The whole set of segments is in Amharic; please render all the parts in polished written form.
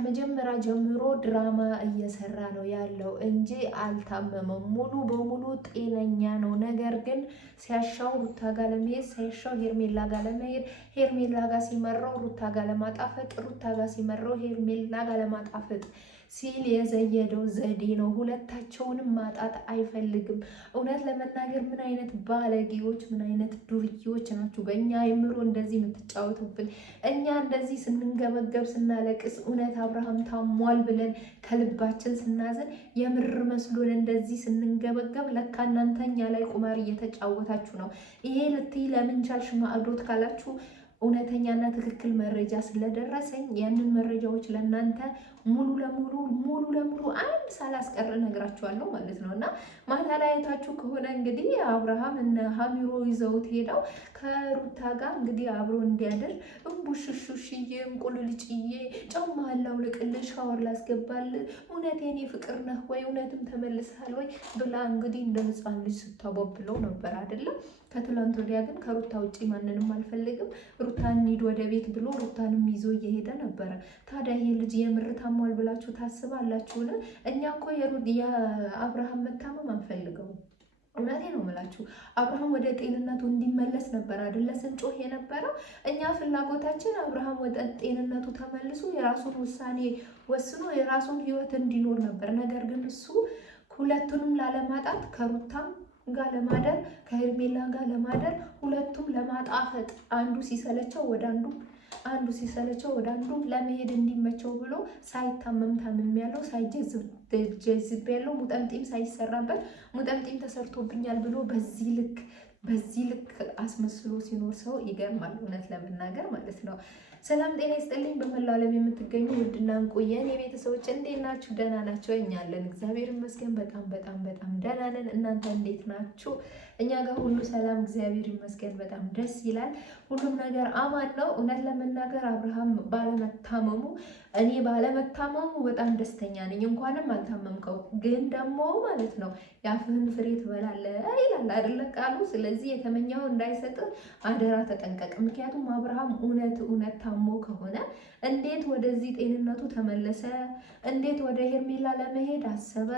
ከመጀመሪያ ጀምሮ ድራማ እየሰራ ነው ያለው እንጂ አልታመመም። ሙሉ በሙሉ ጤነኛ ነው። ነገር ግን ሲያሻው ሩታ ጋር ለመሄድ፣ ሲያሻው ሄርሜላ ጋር ለመሄድ፣ ሄርሜላ ጋር ሲመራው ሩታ ጋር ለማጣፈጥ፣ ሩታ ጋር ሲመራው ሄርሜላ ጋር ለማጣፈጥ ሲል የዘየደው ዘዴ ነው። ሁለታቸውንም ማጣት አይፈልግም። እውነት ለመናገር ምን አይነት ባለጌዎች፣ ምን አይነት ዱርዬዎች ናችሁ! በእኛ አይምሮ እንደዚህ የምትጫወቱብን። እኛ እንደዚህ ስንንገበገብ ስናለቅስ፣ እውነት አብርሃም ታሟል ብለን ከልባችን ስናዘን የምር መስሎን እንደዚህ ስንንገበገብ፣ ለካ እናንተ እኛ ላይ ቁማር እየተጫወታችሁ ነው። ይሄ ልትይ ለምን ቻልሽ ማዕዶት ካላችሁ እውነተኛና ትክክል መረጃ ስለደረሰኝ ያንን መረጃዎች ለእናንተ ሙሉ ለሙሉ አንድ ሳላስቀር እነግራችኋለሁ ማለት ነው። እና ማታ ላይ አይታችሁ ከሆነ እንግዲህ አብርሃም እነ ሀሚሮ ይዘውት ሄደው ከሩታ ጋር እንግዲህ አብሮ እንዲያድር እምቡሽሹሽዬ እንቁልልጭዬ ጫማ አላውልቅልሽ ሻወር ላስገባል እውነት የኔ ፍቅር ነህ ወይ እውነትም ተመልሰሃል ወይ ብላ እንግዲህ እንደ ሕፃን ልጅ ስታቦብለው ነበር አይደለም። ከትላንት ወዲያ ግን ከሩታ ውጪ ማንንም አልፈልግም ሩታን እንሂድ ወደ ቤት ብሎ ሩታንም ይዞ እየሄደ ነበረ። ታዲያ ይሄ ልጅ የምር ታሟል ብላችሁ ታስባላችሁን? እኛ እኮ የአብርሃም መታመም አንፈልገውም። እውነቴ ነው የምላችሁ። አብርሃም ወደ ጤንነቱ እንዲመለስ ነበር አይደለ ስንጮህ የነበረው። እኛ ፍላጎታችን አብርሃም ወደ ጤንነቱ ተመልሶ የራሱን ውሳኔ ወስኖ የራሱን ህይወት እንዲኖር ነበር። ነገር ግን እሱ ሁለቱንም ላለማጣት ከሩታም ጋር ለማደር ከሄርሜላ ጋር ለማደር ሁለቱም ለማጣፈጥ አንዱ ሲሰለቸው ወደ አንዱ ሲሰለቸው ወደ አንዱ ለመሄድ እንዲመቸው ብሎ ሳይታመም ታምም ያለው ሳይጀዝብ ያለው ሙጠምጢም ሳይሰራበት ሙጠምጢም ተሰርቶብኛል ብሎ በዚህ ልክ አስመስሎ ሲኖር ሰው ይገርማል፣ እውነት ለመናገር ማለት ነው። ሰላም ጤና ይስጥልኝ። በመላው ዓለም የምትገኙ ውድና እንቁ የኔ ቤተሰቦች እንዴት ናችሁ? ደህና ናቸው? እኛ አለን እግዚአብሔር ይመስገን በጣም ደህና ነን። እናንተ እንዴት ናችሁ? እኛ ጋር ሁሉ ሰላም እግዚአብሔር ይመስገን በጣም ደስ ይላል። ሁሉም ነገር አማን ነው። እውነት ለመናገር አብርሃም ባለመታመሙ እኔ ባለመታመሙ በጣም ደስተኛ ነኝ። እንኳንም አልታመምከው፣ ግን ደግሞ ማለት ነው የአፍህን ፍሬ ትበላለህ ይላል አይደለ ቃሉ። ስለዚህ የተመኛው እንዳይሰጥ አደራ ተጠንቀቅ። ምክንያቱም አብርሃም እውነት ታሞ ከሆነ እንዴት ወደዚህ ጤንነቱ ተመለሰ? እንዴት ወደ ሄርሜላ ለመሄድ አሰበ?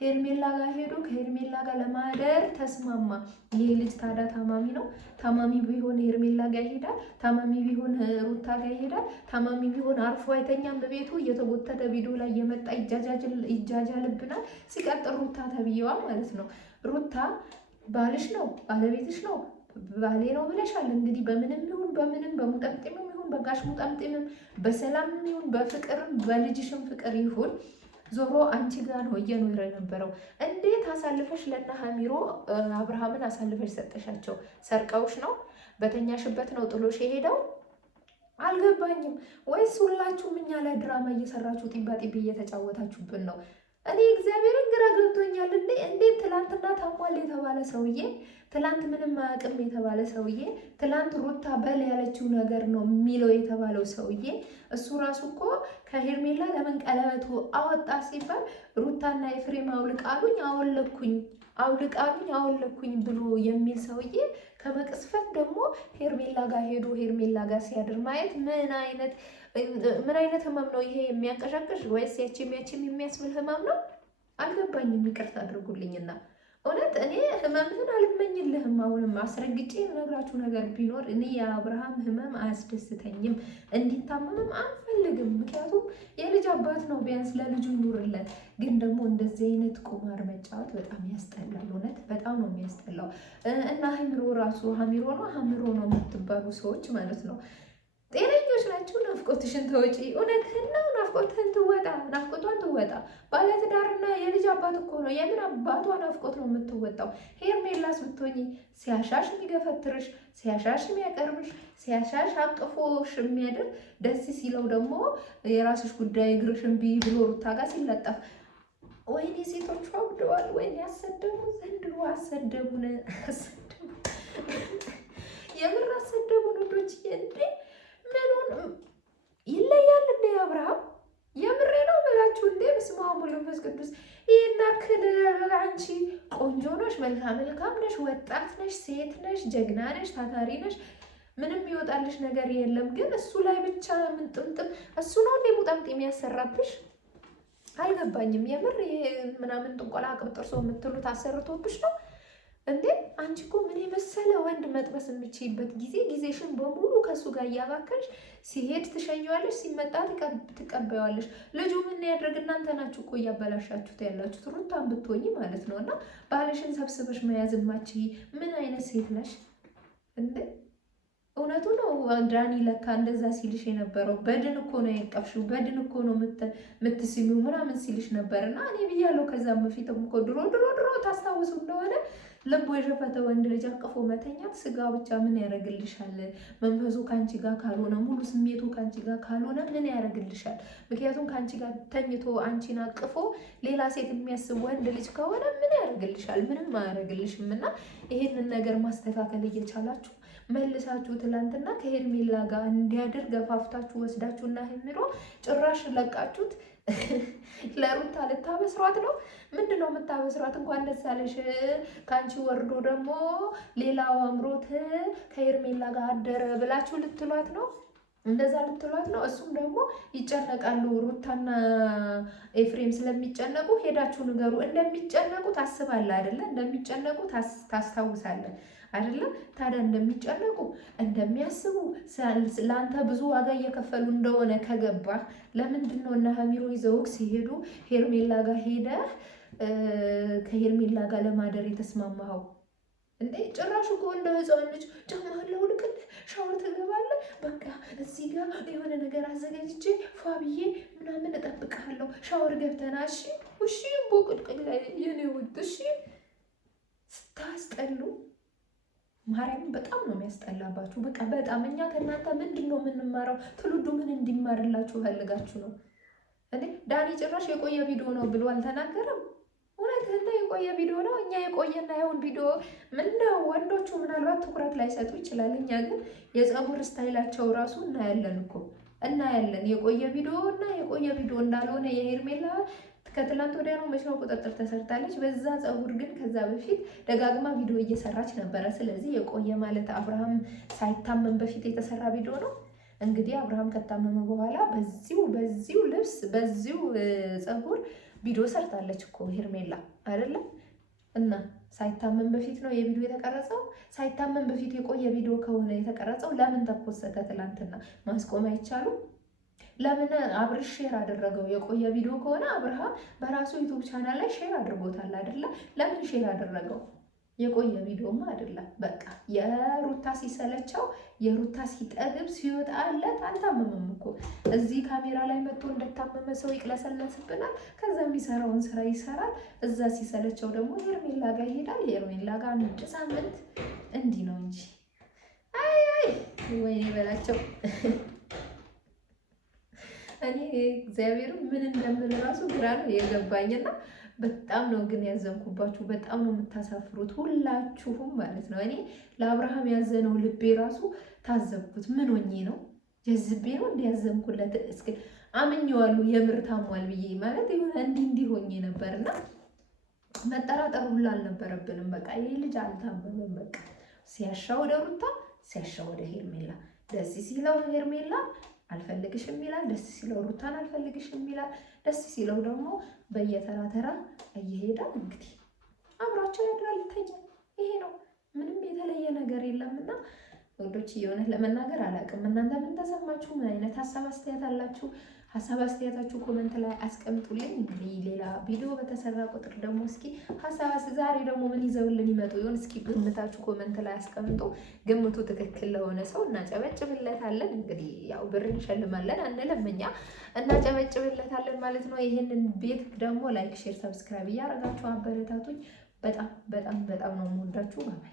ሄርሜላ ጋር ሄዶ ከሄርሜላ ጋር ለማደር ተስማማ። ይሄ ልጅ ታዲያ ታማሚ ነው። ታማሚ ቢሆን ሄርሜላ ጋር ይሄዳል። ታማሚ ቢሆን ሩታ ጋር ይሄዳል። ታማሚ ቢሆን አርፎ አይተኛም በቤቱ እየተጎተተ ቪዲዮ ላይ የመጣ ይጃጃልብናል። ሲቀጥል ሩታ ተብዬዋ ማለት ነው። ሩታ ባልሽ ነው ባለቤትሽ ነው ባሌ ነው ብለሻል። እንግዲህ በምንም ይሁን በምንም በሙጠምጥምም ይሁን በጋሽ ሙጠምጥምም በሰላምም ይሁን በፍቅርም በልጅሽም ፍቅር ይሁን ዞሮ አንቺ ጋር ነው እየኖረ የነበረው። እንዴት አሳልፈሽ ለና ሀሚሮ አብርሃምን አሳልፈሽ ሰጠሻቸው? ሰርቀውሽ ነው? በተኛሽበት ነው ጥሎሽ የሄደው? አልገባኝም። ወይስ ሁላችሁም እኛ ላይ ድራማ እየሰራችሁ ጢባ ጢቤ እየተጫወታችሁብን ነው? እኔ እግዚአብሔርን ግራ ገብቶኛል። እንዴት ትላንትና ታሟል የተባለ ሰውዬ፣ ትላንት ምንም አያውቅም የተባለ ሰውዬ፣ ትላንት ሩታ በል ያለችው ነገር ነው የሚለው የተባለው ሰውዬ እሱ ራሱ እኮ ከሄርሜላ ለምን ቀለበቱ አወጣ ሲባል ሩታና ኤፍሬም አውልቃሉኝ አውልቃሉኝ ብሎ የሚል ሰውዬ ከመቅስፈት ደግሞ ሄርሜላ ጋር ሄዶ ሄርሜላ ጋር ሲያድር ማየት ምን አይነት ህመም ነው ይሄ? የሚያንቀሻቅሽ ወይስ ያቺም የሚያስብል ህመም ነው? አልገባኝም። ይቅርታ አድርጉልኝና እውነት እኔ ህመምህን አልመኝልህም። አሁንም አስረግጬ የምነግራችሁ ነገር ቢኖር እኔ የአብርሃም ህመም አያስደስተኝም፣ እንዲታመምም አንፈልግም። ምክንያቱም የልጅ አባት ነው፣ ቢያንስ ለልጁ ይኑርለት። ግን ደግሞ እንደዚህ አይነት ቁማር መጫወት በጣም ያስጠላል። እውነት በጣም ነው የሚያስጠላው። እና ሀሚሮ ነው የምትባሉ ሰዎች ማለት ነው ጤነኞች ናቸው። ናፍቆትሽን ተወጪ። እውነትህን ነው። ናፍቆቷን ትወጣ። ባለትዳርና የልጅ አባት እኮ ነው። የምን አባቷ ናፍቆት ነው የምትወጣው? ሄርሜላስ ብትሆኚ ሲያሻሽ የሚገፈትርሽ፣ ሲያሻሽ የሚያቀርብሽ፣ ሲያሻሽ አቅፎሽ የሚያድር፣ ደስ ሲለው ደግሞ የራስሽ ጉዳይ እግርሽን ብሎ ሩታ ጋር ሲለጠፍ፣ ወይኔ ሴቶቹ አብደዋል። ወይኔ አሰደቡ፣ ዘንድሮ አሰደቡን። የምር አሰደቡን ወዶች እንዴ! ምኑን ይለያል እንደ አብርሃም የምሬ ነው ብላችሁ እንዴ! በስመ አብ ወወልድ ወመንፈስ ቅዱስ። ይሄን አክል አንቺ ቆንጆ ነሽ፣ መልካም ነሽ፣ ወጣት ነሽ፣ ሴት ነሽ፣ ጀግና ነሽ፣ ታታሪ ነሽ። ምንም ይወጣልሽ ነገር የለም። ግን እሱ ላይ ብቻ ምን ጥምጥም እሱ ነው እንዴ ሙጠምጥ የሚያሰራብሽ? አልገባኝም የምር። ይሄ ምናምን ጥንቆላ ቅብጥርሶ የምትሉት አሰርቶብሽ ነው እንዴ? አንቺ እኮ ምን የመሰለ ወንድ መጥበስ የምችይበት ጊዜሽን በሙሉ ከሱ ጋር እያባከልሽ፣ ሲሄድ ትሸኘዋለሽ፣ ሲመጣ ትቀበያዋለሽ። ልጁ ምን ያድርግ? እናንተ ናችሁ እኮ እያበላሻችሁት ያላችሁት፣ ሩታን ብትሆኚ ማለት ነው። እና ባልሽን ሰብስበሽ መያዝ የማችይ ምን አይነት ሴት ነሽ እንዴ? እውነቱ ነው። ዳኒ ለካ እንደዛ ሲልሽ የነበረው በድን እኮ ነው የቀፍሽው፣ በድን እኮ ነው የምትስሚው ምናምን ሲልሽ ነበር። እና እኔ ብያለሁ ከዛም በፊትም እኮ ድሮ ታስታውሱ እንደሆነ ልቡ የሸፈተ ወንድ ልጅ አቅፎ መተኛት ስጋ ብቻ ምን ያደርግልሻል? መንፈሱ ከአንቺ ጋር ካልሆነ፣ ሙሉ ስሜቱ ከአንቺ ጋር ካልሆነ ምን ያደርግልሻል? ምክንያቱም ከአንቺ ጋር ተኝቶ አንቺን አቅፎ ሌላ ሴት የሚያስብ ወንድ ልጅ ከሆነ ምን ያደርግልሻል? ምንም አያደርግልሽም። እና ይሄንን ነገር ማስተካከል እየቻላችሁ መልሳችሁ ትላንትና ከሄርሜላ ጋር እንዲያድር ገፋፍታችሁ ወስዳችሁና ሄምሮ ጭራሽ ለቃችሁት ለሩታ ልታበስሯት ነው። ምንድን ነው የምታበስሯት? እንኳን ደስ ያለሽ ከአንቺ ወርዶ ደግሞ ሌላው አምሮት ከሄርሜላ ጋር አደረ ብላችሁ ልትሏት ነው። እንደዛ ልትሏት ነው። እሱም ደግሞ ይጨነቃሉ። ሩታና ኤፍሬም ስለሚጨነቁ ሄዳችሁ ንገሩ። እንደሚጨነቁ ታስባለህ አይደለ? እንደሚጨነቁ ታስታውሳለህ አይደለም? ታዲያ እንደሚጨነቁ እንደሚያስቡ ለአንተ ብዙ ዋጋ እየከፈሉ እንደሆነ ከገባ ለምንድን ነው እነ ሀሚሮ ይዘውክ ሲሄዱ ሄርሜላ ጋር ሄደህ ከሄርሜላ ጋር ለማደር የተስማማኸው እንዴ? ጭራሽ እኮ እንደ ህፃን ልጅ ጫማህን ላውልቅልህ፣ ሻወር ትገባለህ፣ በቃ እዚህ ጋር የሆነ ነገር አዘጋጅቼ ፏብዬ ምናምን እጠብቅሃለሁ፣ ሻወር ገብተና እሺ፣ እሺ፣ ቦቅድቅል ላይ የኔ ውድ እሺ። ስታስጠሉ ማርያምን በጣም ነው የሚያስጠላባችሁ። በቃ በጣም እኛ ከእናንተ ምንድን ነው የምንማረው? ትውልዱ ምን እንዲማርላችሁ ፈልጋችሁ ነው እንዴ? ዳኒ ጭራሽ የቆየ ቪዲዮ ነው ብሎ አልተናገረም። እውነትና የቆየ ቪዲዮ ነው። እኛ የቆየና ይሁን ቪዲዮ ምነው ወንዶቹ ምናልባት ትኩረት ላይ ሰጡ ይችላል። እኛ ግን የፀጉር ስታይላቸው ራሱ እናያለን እኮ እናያለን። የቆየ ቪዲዮ እና የቆየ ቪዲዮ እንዳልሆነ የሄርሜላ ከትላንት ወዲያ ነው መቼ ነው ቁጥጥር ተሰርታለች። በዛ ፀጉር ግን ከዛ በፊት ደጋግማ ቪዲዮ እየሰራች ነበረ። ስለዚህ የቆየ ማለት አብርሃም ሳይታመም በፊት የተሰራ ቪዲዮ ነው። እንግዲህ አብርሃም ከታመመ በኋላ በዚሁ ልብስ በዚሁ ፀጉር ቪዲዮ ሰርታለች እኮ ሄርሜላ አይደለም። እና ሳይታመም በፊት ነው የቪዲዮ የተቀረጸው። ሳይታመም በፊት የቆየ ቪዲዮ ከሆነ የተቀረጸው ለምን ተፖሰተ? ትላንትና ማስቆም አይቻሉም? ለምን አብርሽ ሼር አደረገው? የቆየ ቪዲዮ ከሆነ አብርሃም በራሱ ዩቲዩብ ቻናል ላይ ሼር አድርጎታል አይደለ? ለምን ሼር አደረገው? የቆየ ቪዲዮማ አይደለም። በቃ የሩታ ሲሰለቸው የሩታ ሲጠግብ ሲወጣለት አልታመመም እኮ እዚህ ካሜራ ላይ መጥቶ እንደታመመ ሰው ይቅለሰለስብናል። ከዛ የሚሰራውን ስራ ይሰራል። እዛ ሲሰለቸው ደግሞ ሄርሜላ ጋር ይሄዳል። ሄርሜላ ጋር አንድ ሳምንት እንዲህ ነው እንጂ አይ ወይኔ በላቸው። እኔ እግዚአብሔር ምን እንደምል ራሱ ግራ ነው የገባኝና በጣም ነው ግን ያዘንኩባችሁ። በጣም ነው የምታሳፍሩት ሁላችሁም ማለት ነው። እኔ ለአብርሃም ያዘነው ልቤ ራሱ ታዘብኩት። ምን ሆኜ ነው ጀዝቤ ነው እንዲያዘንኩለት? እስኪ አምኜዋለሁ የምር ታሟል ብዬ ማለት ይሁን እንዲህ ሆኜ ነበርና መጠራጠር ሁላ አልነበረብንም። በቃ ይሄ ልጅ አልታመመም። በቃ ሲያሻ ወደ ሩታ ሲያሻ ወደ ሄርሜላ፣ ደስ ሲለው ሄርሜላ አልፈልግሽም ይላል፣ ደስ ሲለው ሩታን አልፈልግሽም ይላል፣ ደስ ሲለው ደግሞ በየተራ ተራ እየሄደ እንግዲህ አብሯቸው ያድራል፣ ይተኛል። ይሄ ነው፣ ምንም የተለየ ነገር የለምና ወዶች የሆነት ለመናገር አላውቅም። እናንተ ምን ተሰማችሁ? ምን አይነት ሀሳብ አስተያየት አላችሁ? ሀሳብ አስተያየታችሁ ኮሜንት ላይ አስቀምጡልኝ። እንግዲህ ሌላ ቪዲዮ በተሰራ ቁጥር ደግሞ እስኪ ዛሬ ደግሞ ምን ይዘውልን ይመጡ ይሆን? እስኪ ግምታችሁ ኮሜንት ላይ አስቀምጡ። ግምቱ ትክክል ለሆነ ሰው እናጨበጭብለታለን። እንግዲህ ያው ብር እንሸልማለን አንልም፣ እኛ እናጨበጭብለታለን ማለት ነው። ይሄንን ቤት ደግሞ ላይክ፣ ሼር፣ ሰብስክራይብ እያደረጋችሁ አበረታቱኝ። በጣም በጣም በጣም ነው የምወዳችሁ።